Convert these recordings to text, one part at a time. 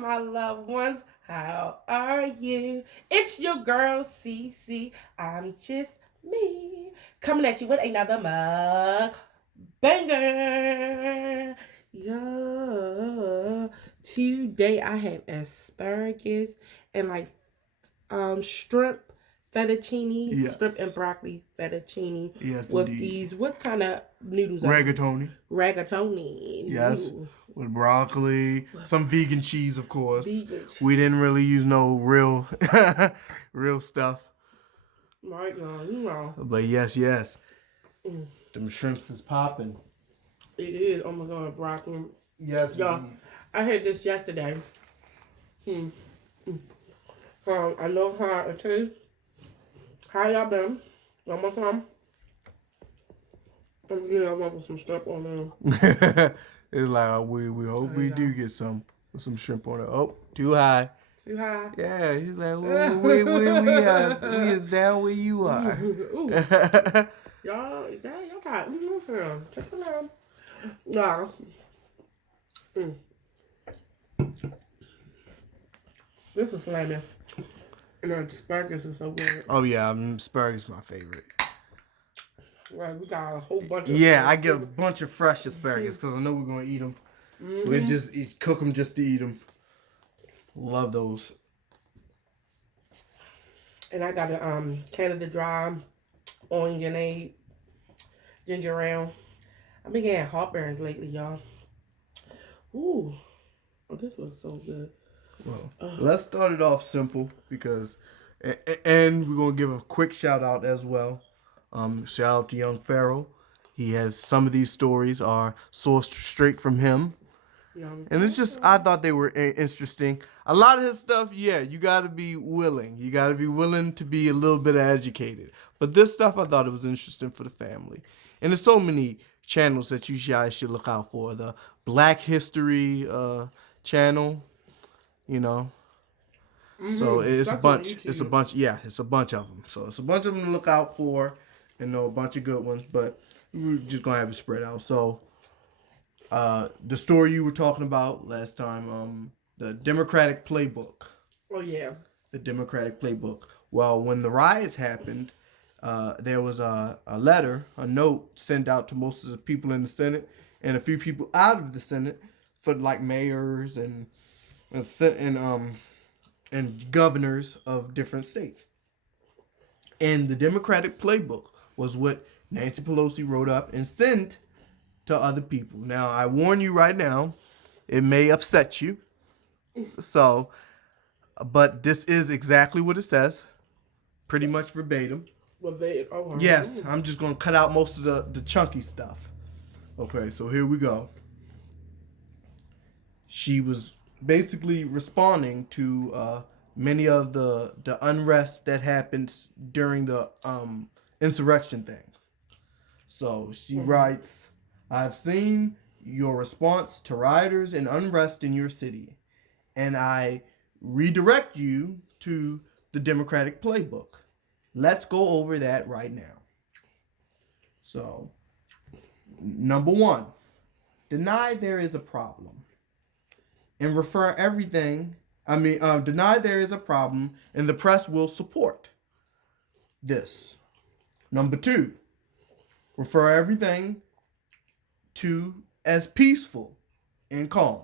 my loved ones? How are you? It's your girl, CC. I'm just me. Coming at you with another mug banger. Yeah. Today I have asparagus and like shrimp fettuccine, shrimp and Yes. broccoli fettuccine Yes, with indeed. these. What kind of noodles are these? Rigatoni. Rigatoni. Yes. Ooh. With broccoli, some vegan cheese, of course. Vegan. We didn't really use no real, real stuff. Right now, you know. But yes, yes. Mm. Them shrimps is popping. It is. Oh my god, broccoli. Yes, Y'all, indeed. I had this yesterday. Mm. Mm. I know how it tastes. How y'all been? One more time. I want some shrimp on It's like we hope there. we do get some shrimp on it. Oh, too high. Too high. Yeah, he's like, well, we is down where you are. Ooh. Y'all got check it out. Nah. Mm. This is slamming. And the asparagus is so good. Oh yeah, asparagus is my favorite. Right, we got a whole bunch of. Yeah, I get a bunch of fresh asparagus because I know we're gonna eat them. Mm-hmm. We just cook them just to eat them. Love those. And I got a Canada Dry orangeade ginger ale. I've been getting heartburns lately, y'all. Ooh, oh, this looks so good. Well, let's start it off simple because, and we're gonna give a quick shout out as well. Shout out to Young Pharaoh. He has some of these stories are sourced straight from him. And it's just, I thought they were interesting. A lot of his stuff, yeah, you got to be willing. You got to be willing to be a little bit educated. But this stuff, I thought it was interesting for the family. And there's so many channels that you guys should look out for. The Black History channel, you know. Mm-hmm. So it's That's a bunch. It's a bunch. Yeah, it's a bunch of them. So it's a bunch of them to look out for. And a bunch of good ones. But we're just going to have it spread out. So the story you were talking about last time, the Democratic Playbook. Oh, yeah. The Democratic Playbook. Well, when the riots happened, there was a letter, a note sent out to most of the people in the Senate and a few people out of the Senate for like mayors and governors of different states. And the Democratic Playbook was what Nancy Pelosi wrote up and sent to other people. Now, I warn you right now, it may upset you. So, but this is exactly what it says. Pretty much verbatim. Yes, I'm just going to cut out most of the chunky stuff. Okay, so here we go. She was basically responding to many of the unrest that happened during the insurrection thing. So she writes, I've seen your response to rioters and unrest in your city, and I redirect you to the Democratic Playbook. Let's go over that right now. So, number one, deny there is a problem and refer everything. Deny there is a problem and the press will support this. Number two, refer everything to as peaceful and calm.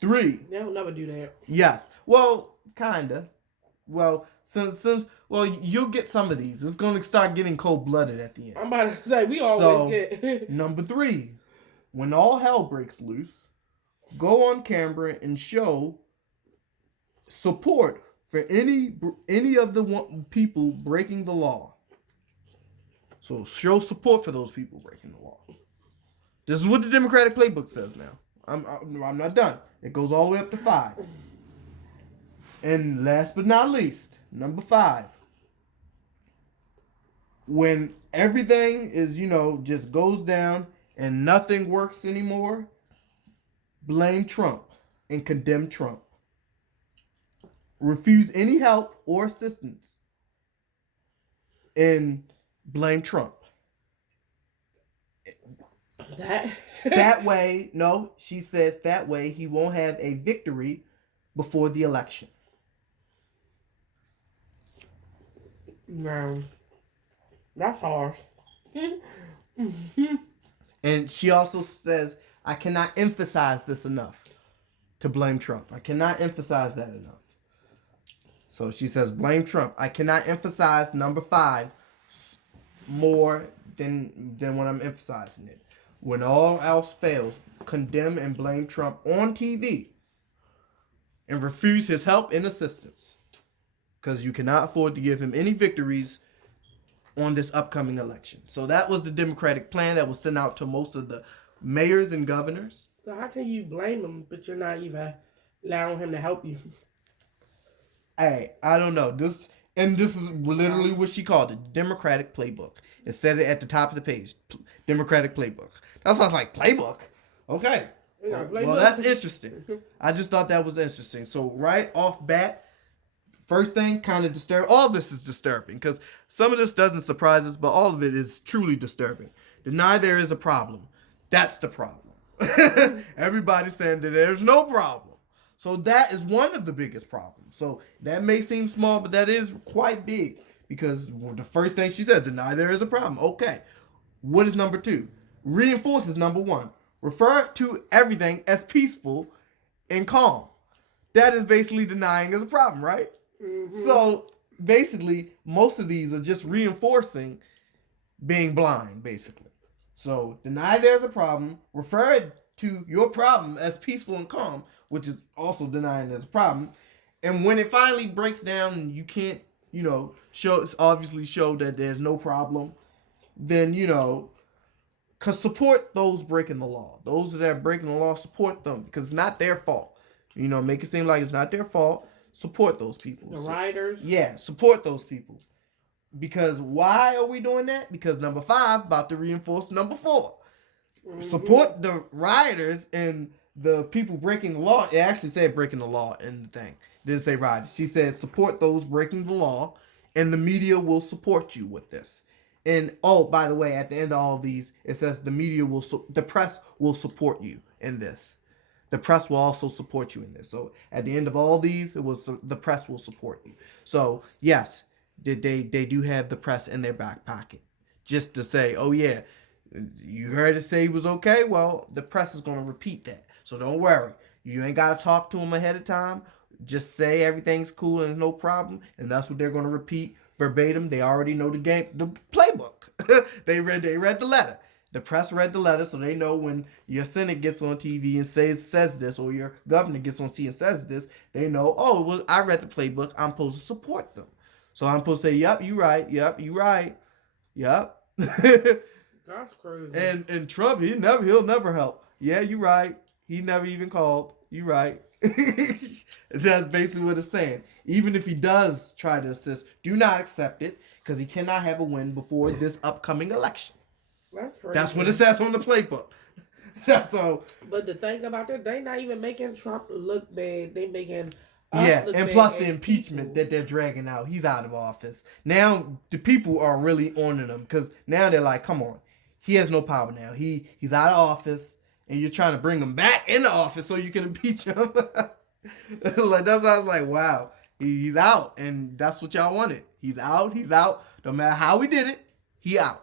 3. They'll never do that. Yes. Well, kinda. Well, since you'll get some of these. It's gonna start getting cold-blooded at the end. I'm about to say we always get. Number 3, when all hell breaks loose, go on camera and show support for any of the people breaking the law. So show support for those people breaking the law. This is what the Democratic Playbook says now. I'm not done. It goes all the way up to 5. And last but not least, number 5. When everything is, just goes down and nothing works anymore, blame Trump and condemn Trump. Refuse any help or assistance and blame Trump. That. That way, no, she says that way he won't have a victory before the election. No. That's hard. And she also says, I cannot emphasize this enough to blame Trump. I cannot emphasize that enough. So she says, blame Trump. I cannot emphasize number 5 more than when I'm emphasizing it. When all else fails, condemn and blame Trump on TV and refuse his help and assistance. Because you cannot afford to give him any victories on this upcoming election. So that was the Democratic plan that was sent out to most of the mayors and governors. So how can you blame him, but you're not even allowing him to help you? Hey, I don't know. This is literally what she called it, Democratic Playbook. It said it at the top of the page, Democratic Playbook. That sounds like Playbook. Okay. Well, that's interesting. I just thought that was interesting. So right off bat, first thing, kind of disturbing. All this is disturbing because some of this doesn't surprise us, but all of it is truly disturbing. Deny there is a problem. That's the problem. Everybody's saying that there's no problem. So that is one of the biggest problems. So that may seem small, but that is quite big because the first thing she says, deny there is a problem. Okay. What is number 2? Reinforces number 1. Refer to everything as peaceful and calm. That is basically denying there's a problem, right? Mm-hmm. So basically, most of these are just reinforcing being blind, basically. So deny there's a problem, refer to your problem as peaceful and calm, which is also denying there's a problem. And when it finally breaks down and you can't, obviously show that there's no problem, then, because support those breaking the law. Those that are breaking the law, support them because it's not their fault. Make it seem like it's not their fault. Support those people. The rioters? Yeah, support those people. Because why are we doing that? Because number 5 about to reinforce number 4. Mm-hmm. Support the rioters and the people breaking the law. It actually said breaking the law in the thing. It didn't say rioters. She said support those breaking the law and the media will support you with this. And by the way, at the end of all these, it says the press will support you in this. The press will also support you in this. So at the end of all these, the press will support you. So yes, they do have the press in their back pocket. Just to say, oh yeah, you heard it say he was okay. Well, the press is going to repeat that. So don't worry. You ain't got to talk to him ahead of time. Just say everything's cool and no problem. And that's what they're going to repeat verbatim. They already know the game, the playbook. They read the letter. The press read the letter, so they know when your Senate gets on TV and says this, or your governor gets on TV and says this, they know, I read the playbook. I'm supposed to support them. So I'm supposed to say, yep, you right. Yep, you right. Yep. That's crazy. And Trump, he'll never help. Yeah, you right. He never even called. You right. That's basically what it's saying. Even if he does try to assist, do not accept it because he cannot have a win before this upcoming election. That's crazy. That's what it says on the playbook. So, but the thing about that, they not even making Trump look bad. They making and plus the impeachment that they're dragging out. He's out of office. Now the people are really on him because now they're like, come on, he has no power now. He's out of office, and you're trying to bring him back into office so you can impeach him. Like that's why I was like, wow, he's out, and that's what y'all wanted. He's out. He's out. No matter how we did it, he out.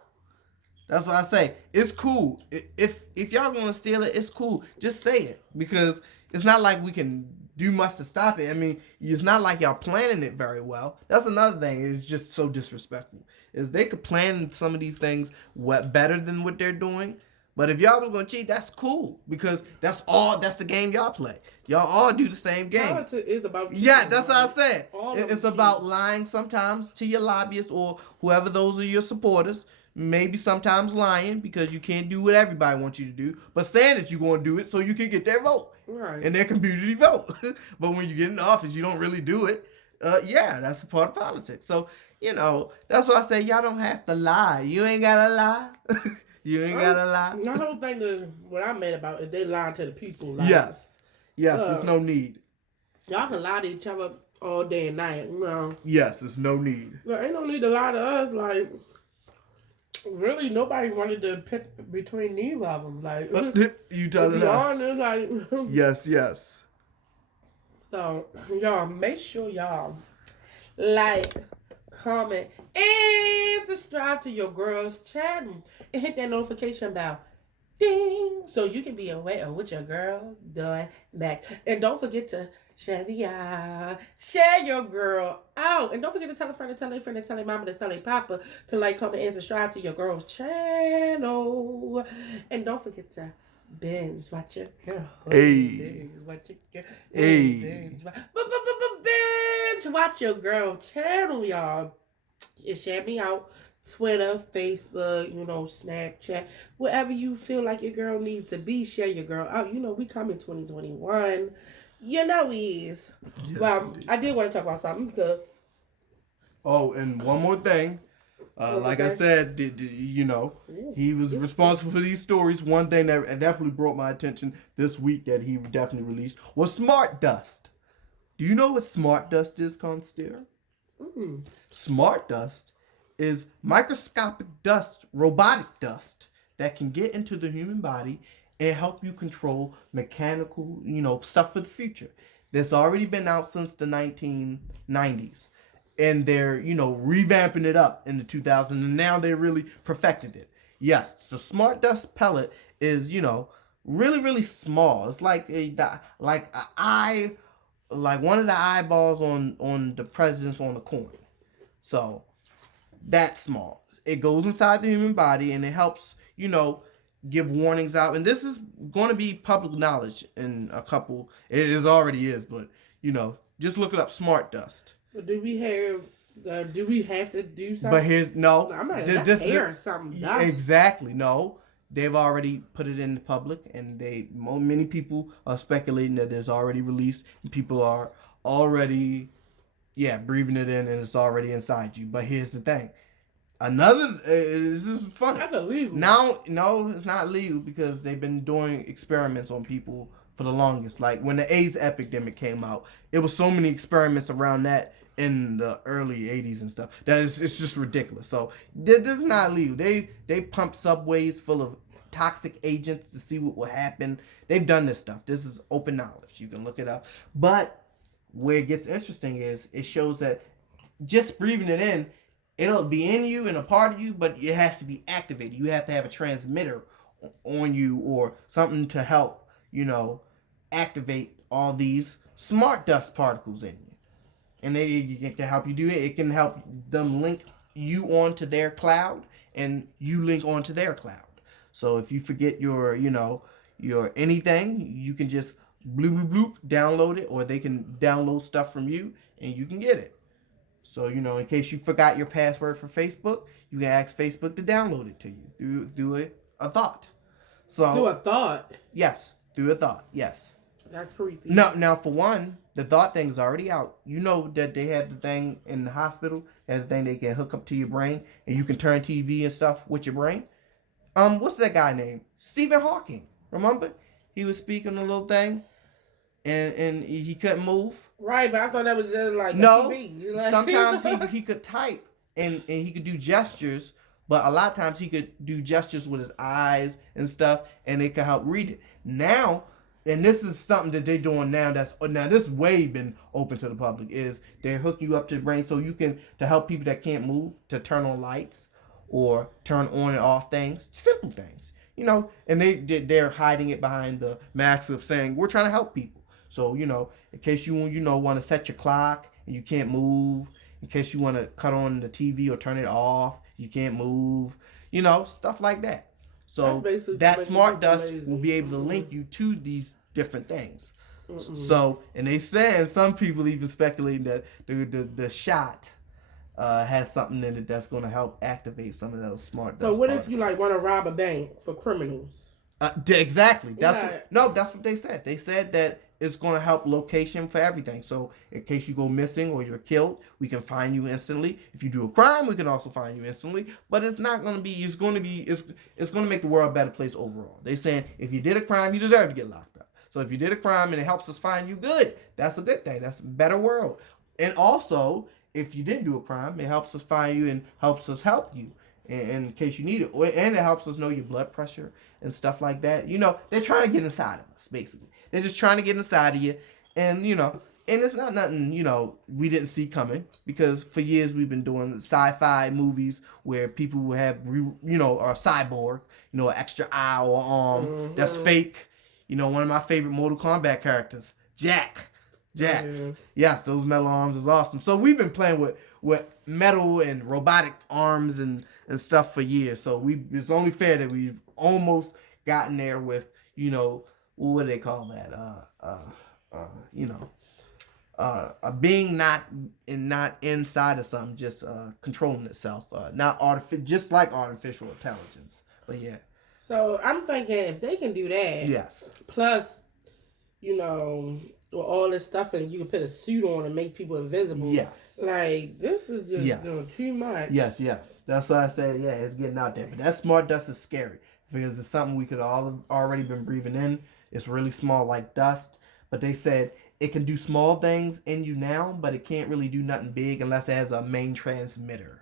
That's what I say. It's cool. If y'all want to steal it, it's cool. Just say it because it's not like we can do much to stop it. I mean, it's not like y'all planning it very well. That's another thing. It's just so disrespectful. Is they could plan some of these things better than what they're doing. But if y'all was gonna cheat, that's cool because that's the game y'all play. Y'all all do the same game. Politics is about cheating, that's what I said. It's about lying sometimes to your lobbyists or whoever those are your supporters. Maybe sometimes lying because you can't do what everybody wants you to do, but saying that you're going to do it so you can get their vote and their community vote. But when you get in office, you don't really do it. That's a part of politics. So, that's why I say y'all don't have to lie. You ain't got to lie. You ain't got to lie. The whole thing is what I'm mad about is they lying to the people. Like, yes, there's no need. Y'all can lie to each other all day and night. Yes, there's no need. There ain't no need to lie to us. Like, Really, nobody wanted to pick between neither of them. Like, You to telling be her? honest, like, Yes, yes. so y'all make sure y'all like, comment, and subscribe to your girls channel and hit that notification bell. Ding! So you can be aware of what your girl doing next. And don't forget to share the share your girl out. And don't forget to tell a friend, to tell a friend, to tell a mama, to tell a papa to like, comment, and subscribe to your girl's channel. And don't forget to binge watch your girl. Hey. Binge watch your girl. Hey. Binge watch your girl channel, y'all. And share me out. Twitter, Facebook, Snapchat, wherever you feel like your girl needs to be, share your girl out. We come in 2021. You know he is. Yes, Well, indeed. I did want to talk about something because. Oh, and one more thing. Like I said, he was responsible for these stories. One thing that definitely brought my attention this week that he definitely released was Smartdust. Do you know what Smartdust is, Constera? Smartdust is microscopic dust, robotic dust that can get into the human body and help you control mechanical, stuff for the future. That's already been out since the 1990s. And they're, revamping it up in the 2000s, and now they really perfected it. Yes, the Smartdust pellet is, really, really small. It's like like one of the eyeballs on the president's on the coin. So that small. It goes inside the human body and it helps, give warnings out. And this is going to be public knowledge in a couple. It is already is, but just look it up. Smartdust. But do we have to do something? But here's no. I'm not hair or something. Dust. Exactly no. They've already put it in the public, and many people are speculating that there's already released, and people are already breathing it in, and it's already inside you. But here's the thing. This is funny. That's illegal. Now, no, it's not legal because they've been doing experiments on people for the longest. Like when the AIDS epidemic came out, it was so many experiments around that in the early 80s and stuff that it's just ridiculous. So this is not legal. They pump subways full of toxic agents to see what will happen. They've done this stuff. This is open knowledge. You can look it up. But where it gets interesting is it shows that just breathing it in, it'll be in you and a part of you, but it has to be activated. You have to have a transmitter on you or something to help, activate all these smart dust particles in you. And it can help you do it. It can help them link you onto their cloud and you link onto their cloud. So if you forget your anything, you can just bloop, bloop, bloop, download it, or they can download stuff from you and you can get it. So, in case you forgot your password for Facebook, you can ask Facebook to download it to you through a thought. So through a thought? Yes, through a thought, yes. That's creepy. Now, for one, the thought thing is already out. You know that they have the thing in the hospital, and the thing they can hook up to your brain, and you can turn TV and stuff with your brain. What's that guy named? Stephen Hawking. Remember? He was speaking a little thing, and he couldn't move. Right, but I thought that was just like no. TV. Like, Sometimes he could type and he could do gestures, but a lot of times he could do gestures with his eyes and stuff, and it could help read it. Now, and this is something that they're doing now. Now this way been open to the public is they hook you up to the brain so you can to help people that can't move to turn on lights or turn on and off things, simple things, And they're hiding it behind the mask of saying we're trying to help people. So, in case you want to set your clock and you can't move, in case you want to cut on the TV or turn it off, you can't move, stuff like that. So that Smartdust will be able to link you to these different things. So, and they said some people even speculating that the shot has something in it that's going to help activate some of those Smartdust. So what if you want to rob a bank for criminals? Exactly. That's what they said. They said that it's going to help location for everything. So in case you go missing or you're killed, we can find you instantly. If you do a crime, we can also find you instantly. But it's not going to be. It's going to make the world a better place overall. They're saying if you did a crime, you deserve to get locked up. So if you did a crime and it helps us find you, good. That's a good thing. That's a better world. And also, if you didn't do a crime, it helps us find you and helps us help you in case you need it. And it helps us know your blood pressure and stuff like that. You know, they're trying to get inside of us, basically. They're just trying to get inside of you. And, you know, and it's not nothing, you know, we didn't see coming, because for years we've been doing sci-fi movies where people will have, you know, are a cyborg, you know, an extra eye or arm that's fake. You know, one of my favorite Mortal Kombat characters, Jax. Yes, those metal arms is awesome. So we've been playing with metal and robotic arms and stuff for years. So it's only fair that we've almost gotten there with, you know, what do they call that? You know, a being not inside of something, just controlling itself, just like artificial intelligence. But yeah. So I'm thinking if they can do that, yes. Plus, you know, with all this stuff, and you can put a suit on and make people invisible. Yes. Like, this is just doing too much. Yes. That's why I said, yeah, it's getting out there. But that Smartdust is scary, because it's something we could all have already been breathing in. It's really small, like dust. But they said it can do small things in you now, but it can't really do nothing big unless it has a main transmitter.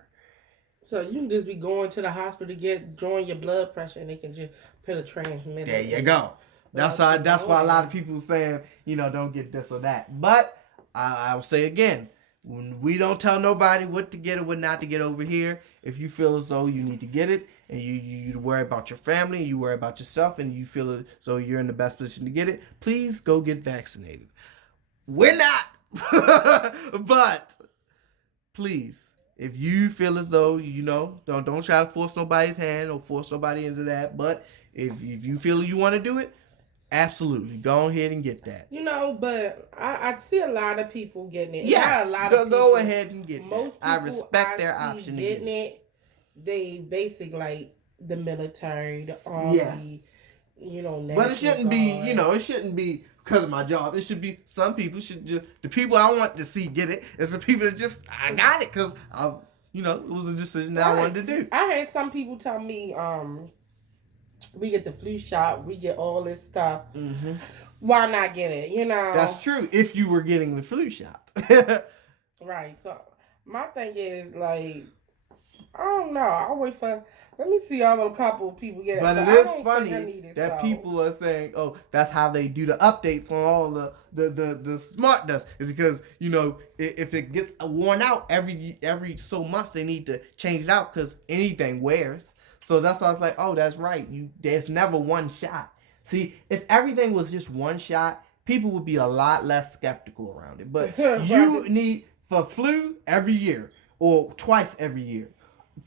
So you can just be going to the hospital to drawing your blood pressure, and they can just put a transmitter. There you go. That's why a lot of people saying, you know, don't get this or that. But I'll say again, when we don't tell nobody what to get or what not to get over here, if you feel as though you need to get it, and you worry about your family, you worry about yourself, and you feel as though you're in the best position to get it, please go get vaccinated. We're not, but please, if you feel as though, you know, don't try to force nobody's hand or force nobody into that. But if you feel you want to do it, absolutely, go ahead and get that. You know, but I see a lot of people getting it. Yes, go ahead and get most that. I respect their option. Getting it, they basically like the military, the army, you know. But it shouldn't be, you know, it shouldn't be because of my job. It should be, some people should just, the people I want to see get it is the people that just, I got it because you know, it was a decision that I wanted to do. I had some people tell me, we get the flu shot, we get all this stuff. Mm-hmm. Why not get it? You know, that's true. If you were getting the flu shot, right? So my thing is like, I don't know. I'll wait for. Let me see all a couple of people get it. But it is funny that people are saying, "Oh, that's how they do the updates on all the Smartdust." Is because, you know, if it gets worn out every so much, they need to change it out because anything wears. So that's why I was like, "Oh, that's right. There's never one shot." See, if everything was just one shot, people would be a lot less skeptical around it. But you need for flu every year or twice every year.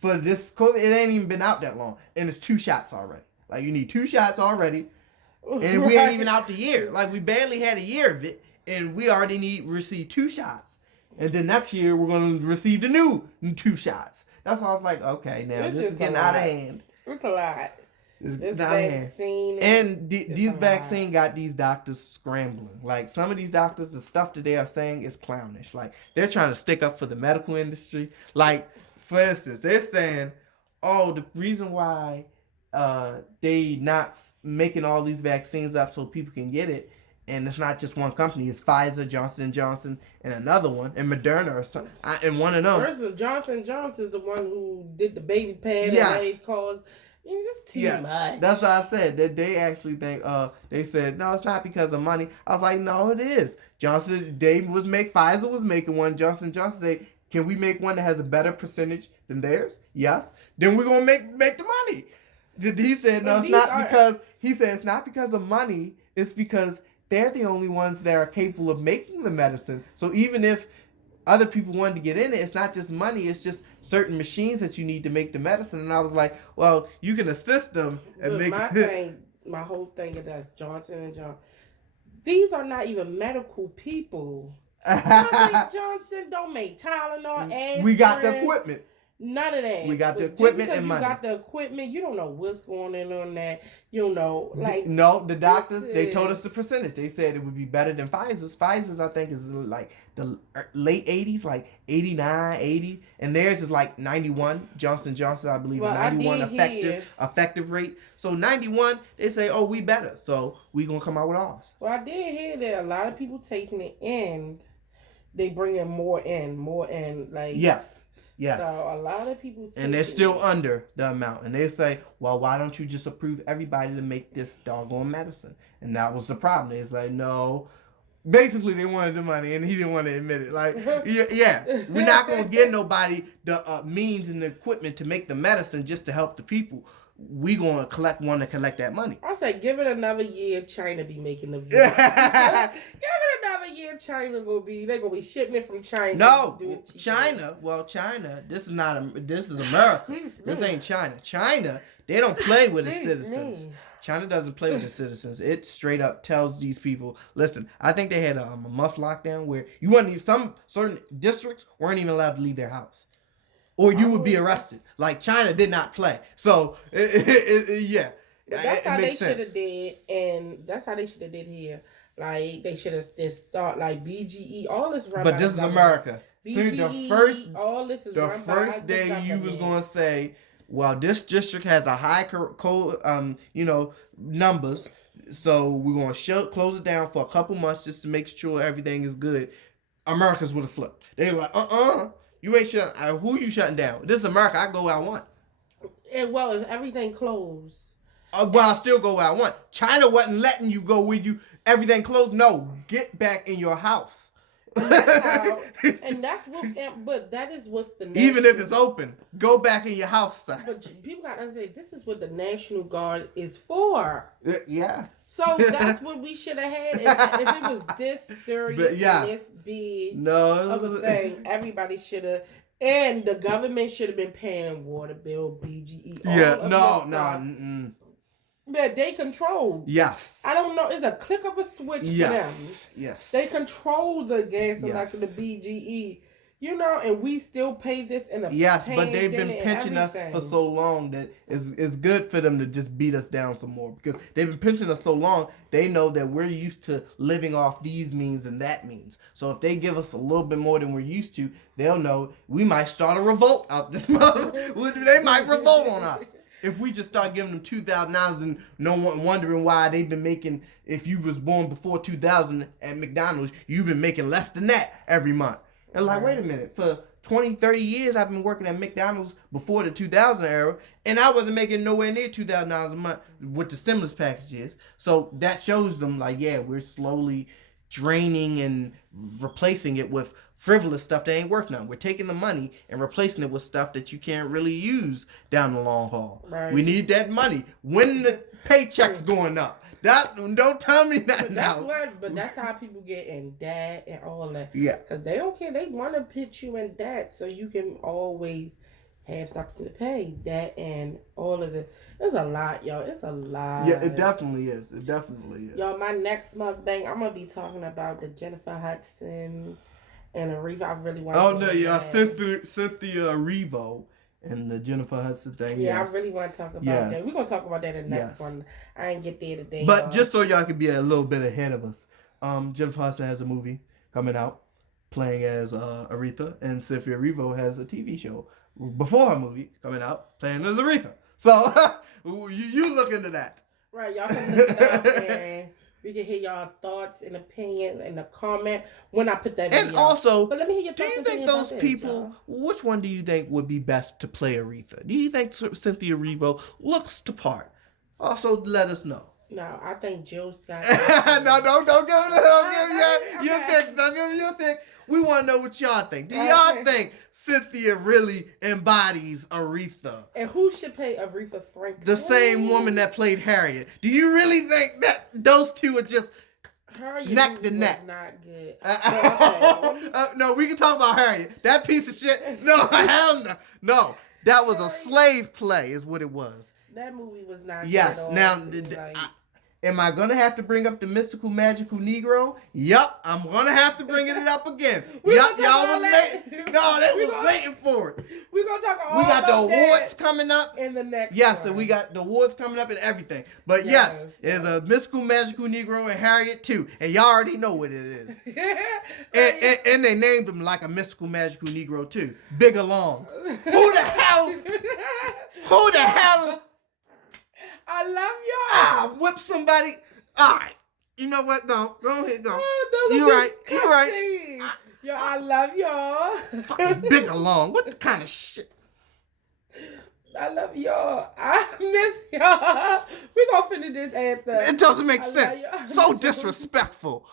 For this COVID, it ain't even been out that long, and it's 2 shots already. Like, you need 2 shots already, and we ain't even out the year. Like, we barely had a year of it, and we already receive 2 shots. And then next year, we're going to receive the new 2 shots. That's why I was like, okay, now this is getting out of hand. It's a lot. It's out of hand. And these vaccines got these doctors scrambling. Like, some of these doctors, the stuff that they are saying is clownish. Like, they're trying to stick up for the medical industry. Like, for instance, they're saying, oh, the reason why they not making all these vaccines up so people can get it, and it's not just one company, it's Pfizer, Johnson & Johnson, and another one, and Moderna, or some, and one of them. First, Johnson & Johnson is the one who did the baby pad, and they caused, it's just too much. That's what I said, that they actually think, they said, no, it's not because of money. I was like, no, it is. Pfizer was making one, Johnson & Johnson said, can we make one that has a better percentage than theirs? Yes. Then we're gonna make the money. He said no, it's not because he said it's not because of money. It's because they're the only ones that are capable of making the medicine. So even if other people wanted to get in it, it's not just money. It's just certain machines that you need to make the medicine. And I was like, well, you can assist them and make. My whole thing is that Johnson & Johnson. These are not even medical people. Johnson don't make Tylenol, aspirin. We got the equipment. None of that. We got the equipment and money. You got the equipment. You don't know what's going on that. You don't know. Like, no, the doctors, they told us the percentage. They said it would be better than Pfizer's. Pfizer's, I think, is like the late 80s, like 89, 80. And theirs is like 91. Johnson & Johnson, I believe, is 91 effective rate. So 91, they say, oh, we better. So we going to come out with ours. Well, I did hear that a lot of people taking it in. They bring in more in. Like, yes. Yes. So a lot of people and they're still under the amount. And they say, well, why don't you just approve everybody to make this doggone medicine? And that was the problem. It's like, no. Basically, they wanted the money, and he didn't want to admit it. Like, yeah, we're not going to give nobody the means and the equipment to make the medicine just to help the people. We going to collect that money. I say, give it another year, China be making the video. Give it another year, China they're gonna be shipping it from China. No, China. Well, China. This is America. This ain't China. China, they don't play with its citizens. China doesn't play with the citizens. It straight up tells these people, listen, I think they had a month lockdown where some certain districts weren't even allowed to leave their house. Or you would be arrested. Like, China did not play. So, yeah. That's how they should have did, and that's how they should have did here. Like, they should have just start, like, BGE, all this run But this is America. BGE, all this is the run first by day you was going to say, well, this district has a high numbers, so we're going to close it down for a couple months just to make sure everything is good. Americans would have flipped. They were like, you ain't shutting. Who you shutting down? This is America. I go where I want. And well, if everything closed. Well, I still go where I want. China wasn't letting you go with you. Everything closed. No, get back in your house. And that's but that is what the even if it's open, go back in your house, sir. But people got to understand, this is what the National Guard is for. Yeah. So that's what we should have had. If it was this serious, this big of a thing, everybody should have. And the government should have been paying water bill, BGE. That they control. Yes. I don't know. It's a click of a switch for them. Yes. They control the gas and like the BGE. You know, and we still pay this in a but they've been pinching us for so long that it's good for them to just beat us down some more, because they've been pinching us so long. They know that we're used to living off these means and that means. So if they give us a little bit more than we're used to, they'll know we might start a revolt out this month. They might revolt on us if we just start giving them $2,000 and no one wondering why they've been making. If you was born before 2000 at McDonald's, you've been making less than that every month. And like, wait a minute, for 20, 30 years, I've been working at McDonald's before the 2000 era, and I wasn't making nowhere near $2,000 a month with the stimulus packages. So that shows them, like, yeah, we're slowly draining and replacing it with frivolous stuff that ain't worth nothing. We're taking the money and replacing it with stuff that you can't really use down the long haul. Right. We need that money. When the paycheck's going up. Don't tell me that now. But that's how people get in debt and all that. Yeah. Because they don't care. They want to put you in debt so you can always have something to pay. Debt and all of it. It's a lot, y'all. It's a lot. Yeah, it definitely is. Y'all, my next mukbang, I'm going to be talking about the Jennifer Hudson and Aretha. I really want to Cynthia Erivo. And the Jennifer Hudson thing. Yeah, I really want to talk about that. We're going to talk about that in the next one. I ain't get there today. But just so y'all can be a little bit ahead of us, Jennifer Hudson has a movie coming out playing as Aretha, and Cynthia Erivo has a TV show before her movie coming out playing as Aretha. So you look into that. Right, y'all can look it up and we can hear y'all thoughts and opinions in the comment when I put that video. And also, but let me hear your thoughts. Do you think those people, which one do you think would be best to play Aretha? Do you think Cynthia Erivo looks the part? Also, let us know. No, I think Jill Scott. No, don't give me your fix. Don't give me your fix. We want to know what y'all think. Do y'all think Cynthia really embodies Aretha? And who should play Aretha Franklin? The same woman that played Harriet. Do you really think that those two are just neck to neck? Not good. No, we can talk about Harriet. That piece of shit. No, hell no. No, that was a slave play is what it was. That movie was not good. Yes. Now, am I going to have to bring up the mystical, magical Negro? Yup, I'm going to have to bring it up again. Yup, y'all was waiting. No, they was waiting for it. We're going to talk all We got about the awards coming up. In the next Yes, one. and we got the awards coming up and everything. But yes, there's a mystical, magical Negro and Harriet too. And y'all already know what it is. and they named him like a mystical, magical Negro too. Big Along. Who the hell? I love y'all. Whip somebody. All right. You know what? No. Go ahead. Go. You're right. Yo, I love y'all. Fucking big along. What kind of shit? I love y'all. I miss y'all. We gonna finish this after. It doesn't make I love sense. y'all. So disrespectful.